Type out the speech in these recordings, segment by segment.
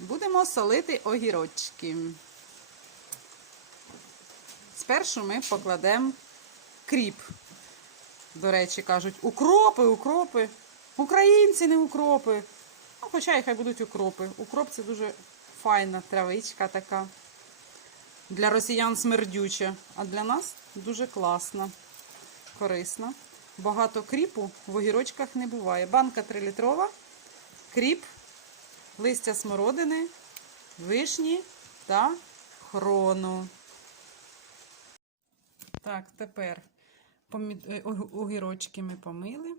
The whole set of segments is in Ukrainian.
Будемо солити огірочки. Спершу ми покладемо кріп. До речі, кажуть, укропи, укропи. Українці не укропи. Ну, хоча і хай будуть укропи. Укроп це дуже файна травичка така. Для росіян смердюча, а для нас дуже класна, корисна. Багато кріпу в огірочках не буває. Банка 3-літрова, кріп, листя смородини, вишні та хрону. Так, тепер е, ог- огірочки ми помили.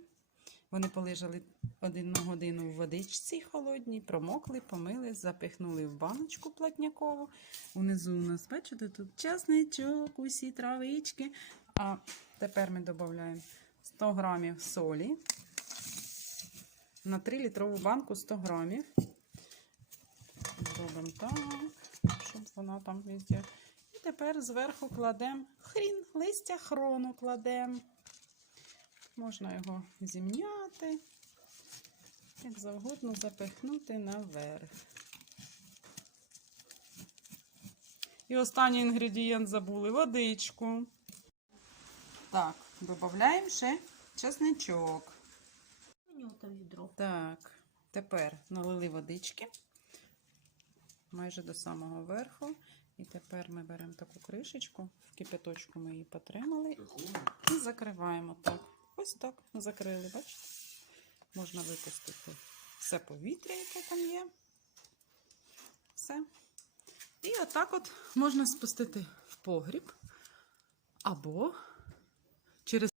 Вони полежали один на годину в водичці холодній, промокли, помили, запихнули в баночку платнякову. Унизу у нас, бачите, тут часничок, усі травички. А тепер ми додаємо 100 грамів солі. На 3 літрову банку 100 грамів. Зробимо так, щоб вона там везде. І тепер зверху кладемо хрін, листя хрону кладемо. Можна його зімняти, як завгодно запихнути наверх. І останній інгредієнт забули водичку. Так, додаємо ще чесничок. Так, тепер налили водички майже до самого верху. І тепер ми беремо таку кришечку, в кипяточку ми її потримали і закриваємо так. Ось так закрили, бачите? Можна випустити все повітря, яке там є. Все. І отак от можна спустити в погріб або через